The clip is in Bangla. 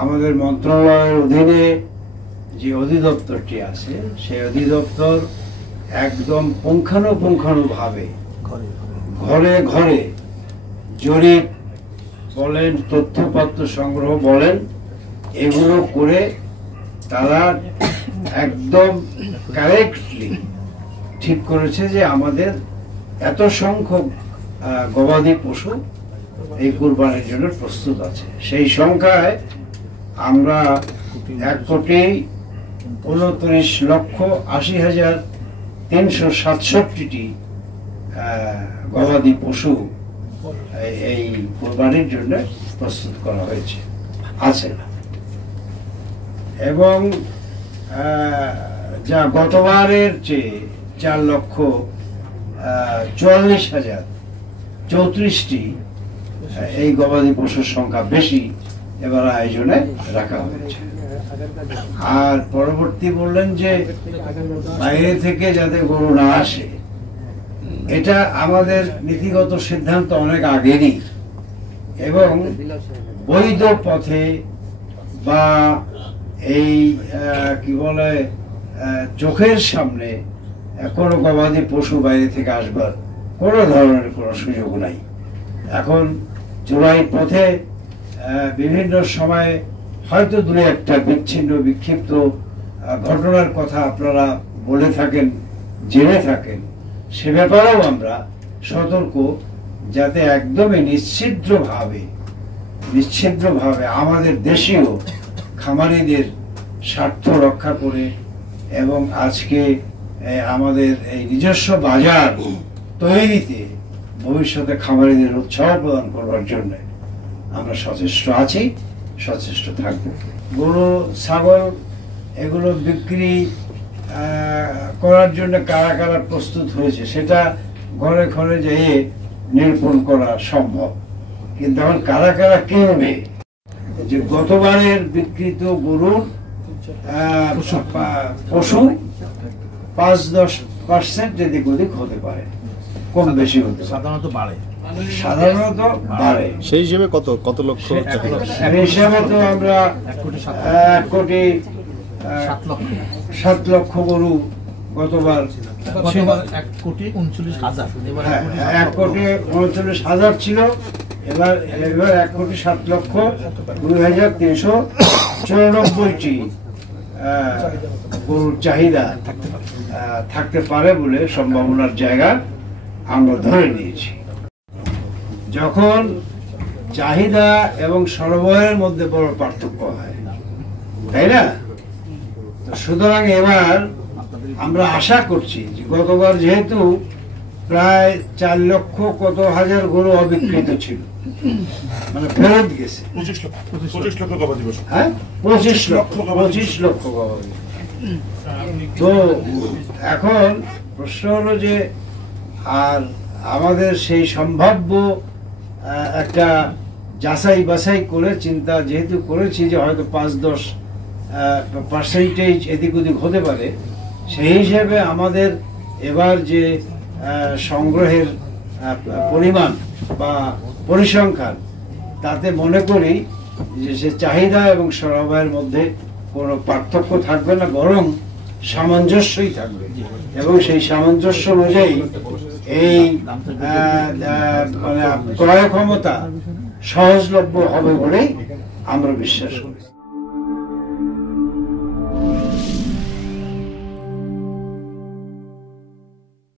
আমাদের মন্ত্রণালয়ের অধীনে যে অধিদপ্তরটি আছে সেই অধিদপ্তর একদম পুঙ্খানুপুঙ্খানুভাবে ঘরে ঘরে জরিপ বলেন, তথ্যপত্র সংগ্রহ বলেন, এগুলো করে তারা একদম কারেক্টলি ঠিক করেছে যে আমাদের এত সংখ্যক গবাদি পশু এই কুরবানির জন্য প্রস্তুত আছে। সেই সংখ্যায় আমরা 1,29,80,367টি গবাদি পশু এই কুরবানির জন্য প্রস্তুত করা হয়েছে আছে। এবং যা গতবারের চেয়ে 4,44,034টি এই গবাদি পশুর সংখ্যা বেশি এবার আয়োজনে রাখা হয়েছে। আর পরবর্তী বললেন যে বাইরে থেকে যাতে গরু না আসে, এটা আমাদের নীতিগত সিদ্ধান্ত অনেক আগেরই, এবং বৈধ পথে বা এই কি বলে চোখের সামনে কোনো গবাদি পশু বাইরে থেকে আসবার কোনো ধরনের কোনো সুযোগ নাই। এখন চোরাই পথে বিভিন্ন সময় হয়তো দু একটা বিচ্ছিন্ন বিক্ষিপ্ত ঘটনার কথা আপনারা বলে থাকেন, জেনে থাকেন, সে ব্যাপারেও আমরা সতর্ক, যাতে একদমই নিশ্ছিদ্রভাবে আমাদের দেশীয় খামারিদের স্বার্থ রক্ষা করে এবং আজকে আমাদের এই নিজস্ব বাজার তৈরিতে ভবিষ্যতে খামারিদের উৎসাহ প্রদান করবার জন্য আমরা সচেষ্ট আছি, সচেষ্ট থাকব। গরু ছাগল এগুলো বিক্রি করার জন্য কারা কারা প্রস্তুত হয়েছে সেটা ঘরে ঘরে যেয়ে নিরূপণ করা সম্ভব, কিন্তু এখন কারা কারা কিনবে, যে গতবারের বিক্রিত গরুর পশু 5-10% এদিক ওদিক হতে পারে, কম বেশি হতে সাধারণত বাড়ে। সেই হিসেবে কত লক্ষ? সেই হিসাবে তো আমরা 1,07,00,000 গরু গতবার 1,39,000 ছিল, এবার 1,07,02,394টি গরুর চাহিদা থাকতে পারে বলে সম্ভাবনার জায়গা আমরা ধরে নিয়েছি। যখন চাহিদা এবং সরবরাহের মধ্যে বড় পার্থক্য হয়, তাই না? সুতরাং এবার আমরা আশা করছি যে গতবার যেহেতু প্রায় 4 লক্ষ কত হাজার গরু অবিক্রিত ছিল, মানে ফেরত গেছে 25 লক্ষ গবাদি। তো এখন প্রশ্ন হলো যে আর আমাদের সেই সম্ভাব্য একটা যাচাই বাছাই করে চিন্তা যেহেতু করেছি যে হয়তো 5-10% এদিক ওদিক হতে পারে, সেই হিসেবে আমাদের এবার যে সংগ্রহের পরিমাণ বা পরিসংখ্যান, তাতে মনে করি যে সে চাহিদা এবং সরবরাহের মধ্যে কোনো পার্থক্য থাকবে না, বরং সামঞ্জস্যই থাকবে, এবং সেই সামঞ্জস্য অনুযায়ী এই মানে ক্রয় ক্ষমতা সহজলভ্য হবে বলেই আমরা বিশ্বাস করি।